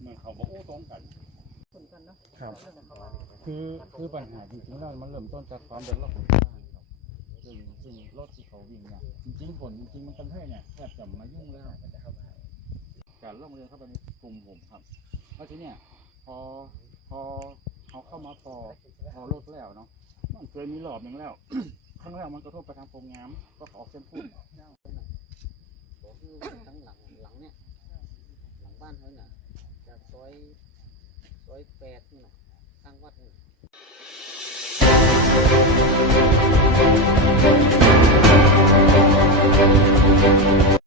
เหมือนเขาบอกโอ้ตรงกันคนกันเนาะครับเรื่องของเขาว่าคือคือปัญหาจริงๆแล้วมันเริ่มต้นจากความเดือดร้อนของชาวบ้านครับซึ่งซึ่งรถที่เขาวิ่งเนี่ยจริงๆผลจริงๆมันกันให้เนี่ยแทบจะมายุ่งแล้วการล่องเรือเข้าไปในกลุ่มผมครับเพราะทีเนี่ยพอพอเขาเข้ามาพอพอรถแล้วเนาะมันเคยมีรอบหนึ่งแล้ว ครั้งแรกมันกระทบไปทางโพรงงามก็เขาออกเส้นพุ่นก็คือว่าทั้งหลังหลังเนี่ยหลังบ้านเขาเนี่ย จากซอยซอยแปดนี่นะทางวัดนี่